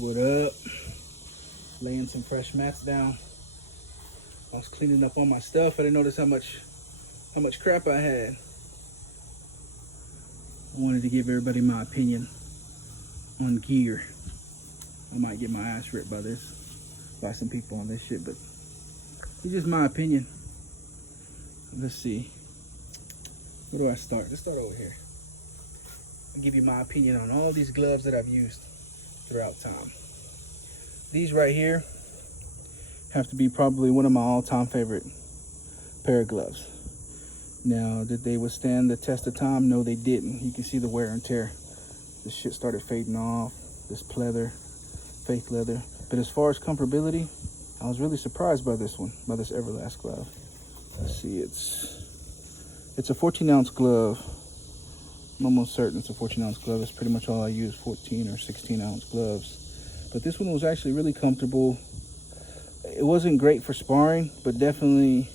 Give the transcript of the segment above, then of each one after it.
What up? Laying some fresh mats down. I was cleaning up all my stuff. I didn't notice how much crap I had. I wanted to give everybody my opinion on gear. I might get my ass ripped by some people on this shit, but it's just my opinion. Let's see. Where do I start? Let's start over here. I'll give you my opinion on all these gloves that I've used throughout time. These right here have to be probably one of my all-time favorite pair of gloves. Now, did they withstand the test of time? No, they didn't. You can see the wear and tear. This shit started fading off. This pleather, fake leather. But as far as comfortability, I was really surprised by this one, by this Everlast glove. Let's see, it's a 14-ounce glove. I'm almost certain it's a 14-ounce glove. That's pretty much all I use, 14 or 16-ounce gloves. But this one was actually really comfortable. It wasn't great for sparring, but definitely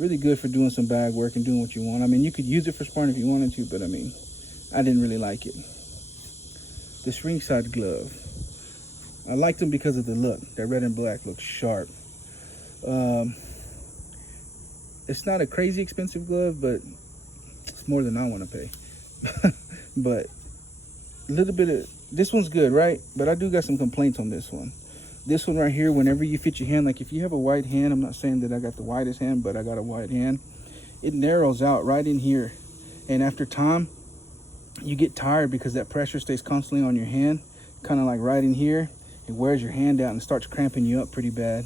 really good for doing some bag work and doing what you want. I mean, you could use it for sparring if you wanted to, but I mean, I didn't really like it. This ringside glove, I liked them because of the look. That red and black looks sharp. It's not a crazy expensive glove, but it's more than I want to pay. But a little bit of this one's good, right? But I do got some complaints on this one. This one right here, whenever you fit your hand, like if you have a wide hand, I'm not saying that I got the widest hand, but I got a wide hand, it narrows out right in here. And after time, you get tired because that pressure stays constantly on your hand, kind of like right in here. It wears your hand out and starts cramping you up pretty bad.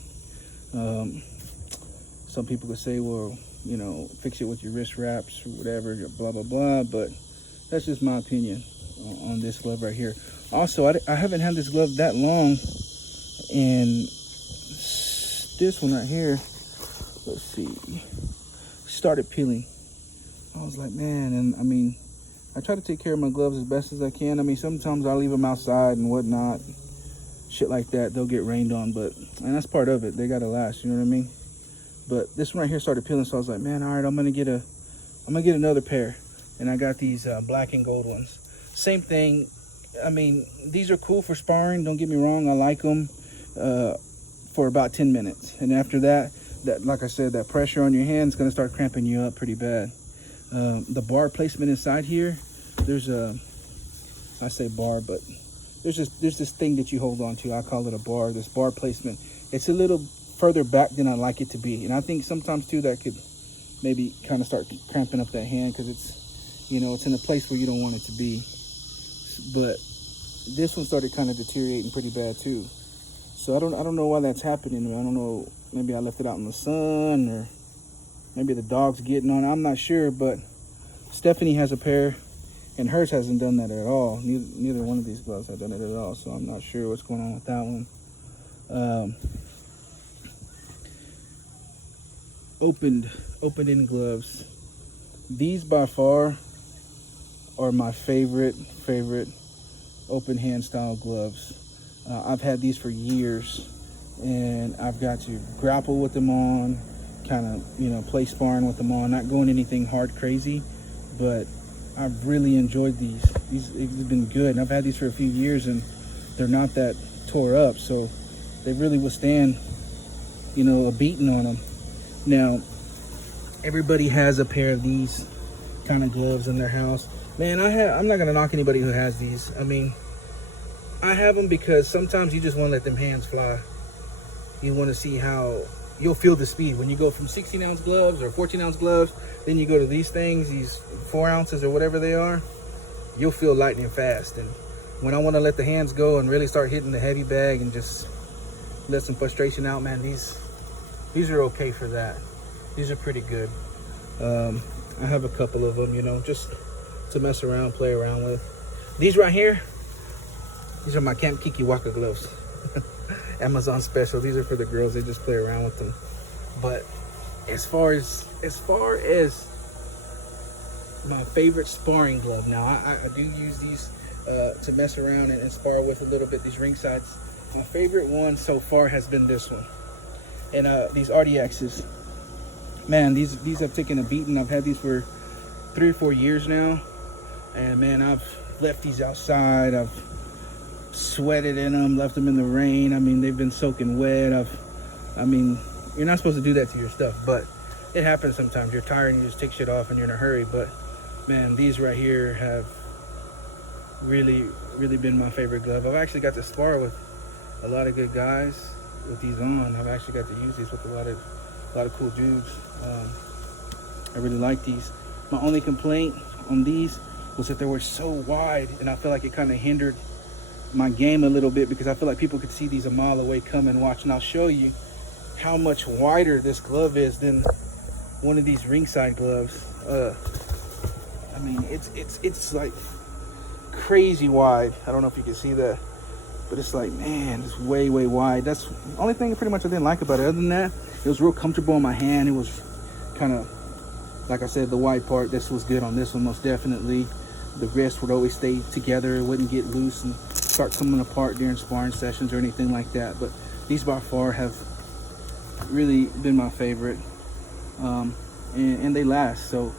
Some people could say, well, you know, fix it with your wrist wraps or whatever, blah, blah, blah. But that's just my opinion on this glove right here. Also, I haven't had this glove that long. And this one right here, let's see, started peeling. I was like, man, and I mean, I try to take care of my gloves as best as I can. I mean, sometimes I leave them outside and whatnot, shit like that. They'll get rained on, and that's part of it. They gotta last, you know what I mean? But this one right here started peeling, so I was like, man, all right, I'm gonna get another pair. And I got these black and gold ones. Same thing. I mean, these are cool for sparring. Don't get me wrong, I like them. For about 10 minutes, and after that, like I said, that pressure on your hand is going to start cramping you up pretty bad. The bar placement inside here, there's I say bar, but there's this thing that you hold on to. I call it a bar. This bar placement, it's a little further back than I like it to be, and I think sometimes too that could maybe kind of start cramping up that hand because it's, you know, it's in a place where you don't want it to be. But this one started kind of deteriorating pretty bad too. So I don't know why that's happening. I don't know, maybe I left it out in the sun, or maybe the dog's getting on it. I'm not sure, but Stephanie has a pair, and hers hasn't done that at all. Neither one of these gloves have done it at all, so I'm not sure what's going on with that one. Opened-in gloves. These by far are my favorite open hand style gloves. I've had these for years, and I've got to grapple with them on, kind of, you know, play sparring with them on, not going anything hard crazy, but I've really enjoyed these. It's been good, and I've had these for a few years, and they're not that tore up, so they really withstand, you know, a beating on them. Now, everybody has a pair of these kind of gloves in their house. Man, I'm not gonna knock anybody who has these. I mean, I have them because sometimes you just want to let them hands fly. You want to see how you'll feel the speed when you go from 16-ounce gloves or 14-ounce gloves, then you go to these things, these 4 ounces or whatever they are. You'll feel lightning fast. And when I want to let the hands go and really start hitting the heavy bag and just let some frustration out, man, these are okay for that. These are pretty good. I have a couple of them, you know, just to mess around, play around with. These right here, these are my Camp Kikiwaka gloves. Amazon special. These are for the girls. They just play around with them. But as far as my favorite sparring glove, now I do use these to mess around and spar with a little bit, these ringsides. My favorite one so far has been this one. And these RDXs. Man, these have taken a beating. I've had these for 3 or 4 years now. And man, I've left these outside. I've sweated in them, left them in the rain. I mean, they've been soaking wet. I mean, you're not supposed to do that to your stuff, but it happens sometimes. You're tired and you just take shit off and you're in a hurry. But man, these right here have really been my favorite glove. I've actually got to spar with a lot of good guys with these on. I've actually got to use these with a lot of cool dudes. I really like these. My only complaint on these was that they were so wide, and I feel like it kind of hindered my game a little bit, because I feel like people could see these a mile away come and watch. And I'll show you how much wider this glove is than one of these ringside gloves. I mean, it's like crazy wide. I don't know if you can see that, but it's like, man, it's way wide. That's the only thing pretty much I didn't like about it. Other than that, it was real comfortable in my hand. It was kind of, like I said, the wide part, this was good on this one, most definitely. The wrist would always stay together. It wouldn't get loose and start coming apart during sparring sessions or anything like that. But these by far have really been my favorite. And they last, so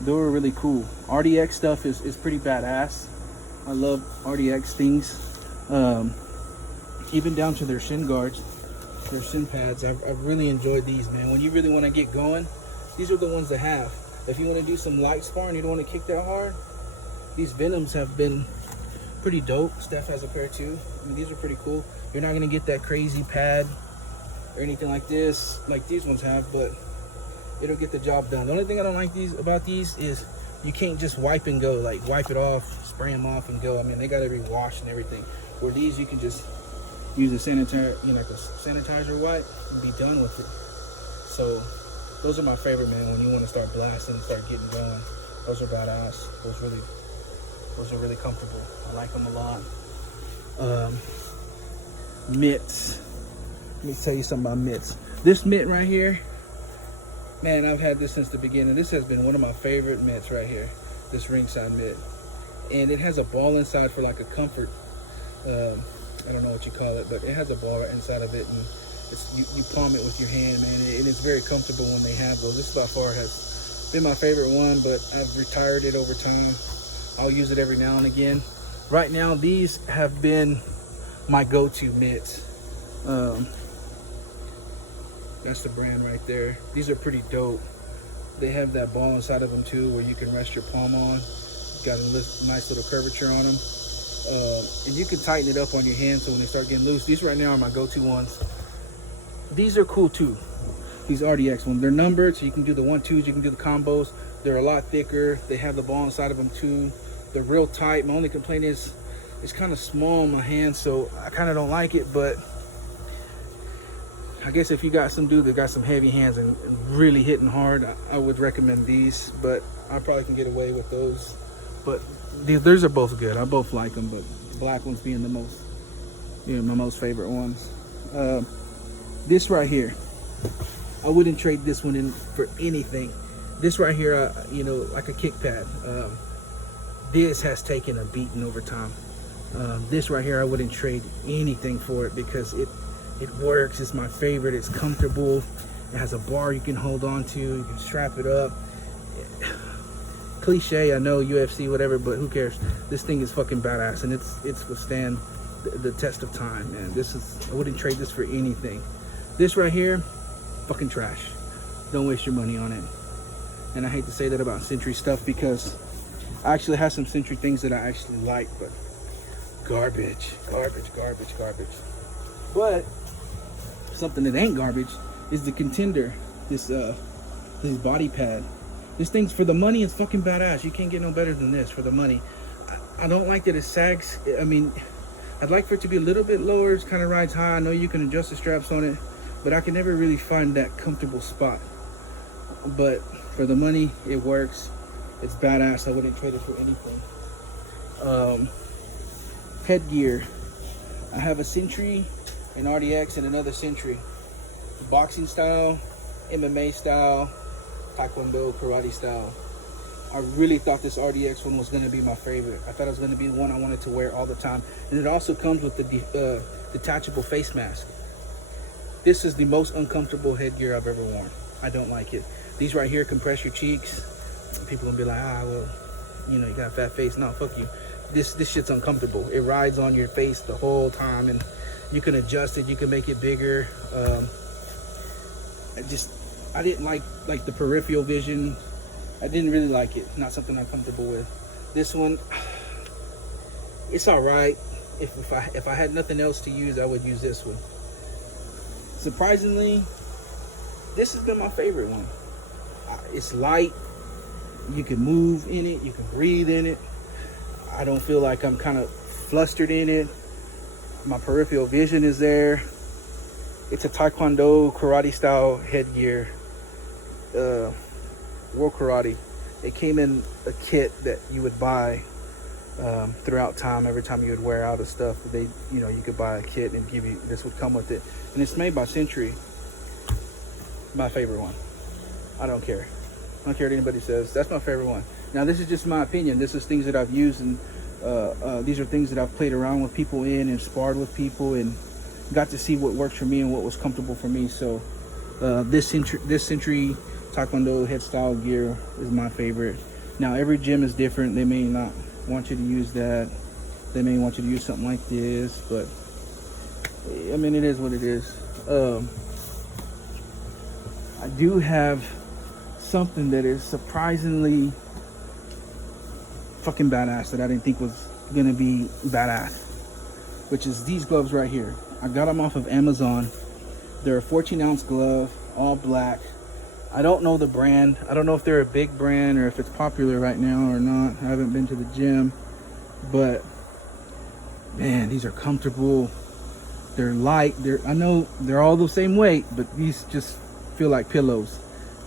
they were really cool. RDX stuff is pretty badass. I love RDX things. Even down to their shin guards, their shin pads. I've really enjoyed these, man. When you really want to get going, these are the ones to have. If you want to do some light sparring, you don't want to kick that hard, these Venoms have been pretty dope. Steph has a pair too. I mean, these are pretty cool. You're not going to get that crazy pad or anything like this, like these ones have, but it'll get the job done. The only thing I don't like about these is you can't just wipe and go, like wipe it off, spray them off and go. I mean, they got to be washed and everything. Where these, you can just use a sanitizer, like a sanitizer wipe, and be done with it. So those are my favorite, man. When you want to start blasting and start getting going, those are badass. Those are really comfortable. I like them a lot. Mitts. Let me tell you something about mitts. This mitt right here, man, I've had this since the beginning. This has been one of my favorite mitts right here. This ringside mitt, and it has a ball inside for like a comfort. I don't know what you call it, but it has a ball right inside of it, and you palm it with your hand, man, and it's very comfortable when they have those. This by far has been my favorite one, but I've retired it over time. I'll use it every now and again. Right now, these have been my go-to mitts. That's the brand right there. These are pretty dope. They have that ball inside of them too, where you can rest your palm on. Got a nice little curvature on them. And you can tighten it up on your hand so when they start getting loose. These right now are my go-to ones. These are cool too. These RDX ones. They're numbered, so you can do the 1-2s, you can do the combos. They're a lot thicker. They have the ball inside of them too. They're real tight. My only complaint is it's kind of small in my hand, so I kind of don't like it, but I guess if you got some dude that got some heavy hands and really hitting hard, I would recommend these, but I probably can get away with those. But these are both good. I both like them, but the black ones being the most, my most favorite ones. This right here, I wouldn't trade this one in for anything. This right here, like a kick pad. This has taken a beating over time. This right here, I wouldn't trade anything for it because it works. It's my favorite. It's comfortable. It has a bar you can hold on to. You can strap it up. Cliche, I know, UFC, whatever, but who cares? This thing is fucking badass, and it's withstand the test of time, man. I wouldn't trade this for anything. This right here, fucking trash. Don't waste your money on it. And I hate to say that about Century stuff because I actually have some Century things that I actually like, but garbage. But something that ain't garbage is the Contender, this body pad. This thing's, for the money, it's fucking badass. You can't get no better than this for the money. I don't like that it sags. I mean, I'd like for it to be a little bit lower. It kind of rides high. I know you can adjust the straps on it, but I can never really find that comfortable spot. But for the money, it works. It's badass. I wouldn't trade it for anything. Headgear. I have a Century, an RDX, and another Century. Boxing style, MMA style, Taekwondo, karate style. I really thought this RDX one was going to be my favorite. I thought it was going to be the one I wanted to wear all the time. And it also comes with the detachable face mask. This is the most uncomfortable headgear I've ever worn. I don't like it. These right here compress your cheeks. People gonna be like, well, you got a fat face. No, fuck you. this shit's uncomfortable. It rides on your face the whole time, and you can adjust it, you can make it bigger. I didn't like the peripheral vision. I didn't really like it. Not something I'm comfortable with. This one, it's all right. If I had nothing else to use, I would use this one. Surprisingly, this has been my favorite one. It's light. You can move in it. You can breathe in it. I don't feel like I'm kind of flustered in it. My peripheral vision is there. It's a Taekwondo karate style headgear. World Karate. It came in a kit that you would buy throughout time. Every time you would wear out of stuff, you could buy a kit and give you, this would come with it. And it's made by Century. My favorite one. I don't care what anybody says. That's my favorite one. Now, this is just my opinion. This is things that I've used, and these are things that I've played around with people in and sparred with people and got to see what works for me and what was comfortable for me. So this Century Taekwondo head style gear is my favorite. Now, every gym is different. They may not want you to use that. They may want you to use something like this, but I mean, it is what it is. I do have something that is surprisingly fucking badass that I didn't think was gonna be badass, which is these gloves right here. I got them off of Amazon. They're a 14-ounce glove, all black. I don't know the brand. I don't know if they're a big brand or if it's popular right now or not. I haven't been to the gym, but man, these are comfortable. They're light. I know they're all the same weight, but these just feel like pillows.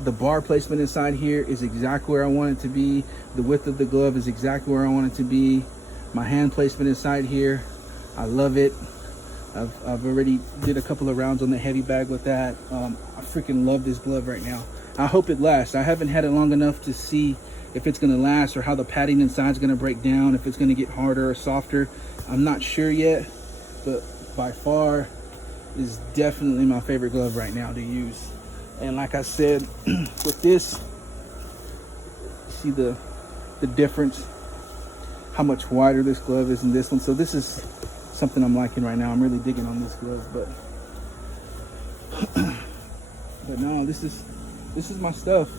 The bar placement inside here is exactly where I want it to be. The width of the glove is exactly where I want it to be. My hand placement inside here, I love it. I've already did a couple of rounds on the heavy bag with that. I freaking love this glove right now. I hope it lasts. I haven't had it long enough to see if it's gonna last or how the padding inside is gonna break down, if it's gonna get harder or softer. I'm not sure yet, but by far is definitely my favorite glove right now to use. And like I said, with this, see the difference, how much wider this glove is than this one. So this is something I'm liking right now. I'm really digging on this glove, but no, this is my stuff.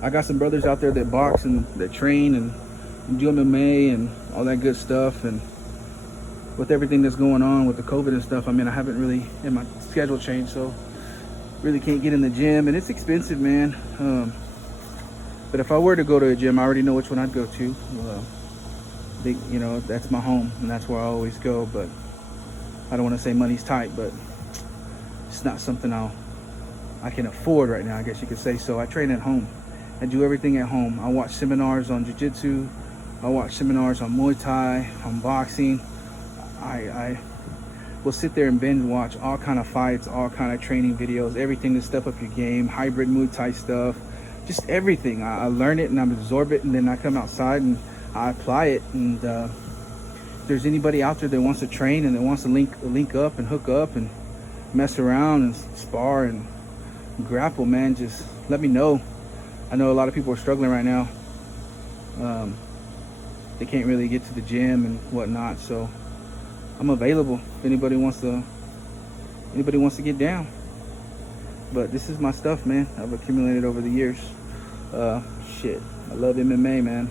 I got some brothers out there that box and that train and do MMA and all that good stuff. And with everything that's going on with the COVID and stuff, I mean, I haven't really, and my schedule changed, so really can't get in the gym, and it's expensive, man. But if I were to go to a gym, I already know which one I'd go to. That's my home, and that's where I always go. But I don't want to say money's tight, but it's not something I can afford right now, I guess you could say. So I train at home. I do everything at home. I watch seminars on jiu-jitsu. I watch seminars on Muay Thai, on boxing. I will sit there and binge watch all kind of fights, all kind of training videos, everything to step up your game, hybrid Muay Thai stuff, just everything. I learn it and I absorb it, and then I come outside and I apply it. And if there's anybody out there that wants to train and that wants to link up and hook up and mess around and spar and grapple, man, just let me know. I know a lot of people are struggling right now. They can't really get to the gym and whatnot, so I'm available if anybody wants to get down. But this is my stuff, man. I've accumulated over the years. Shit, I love MMA, man.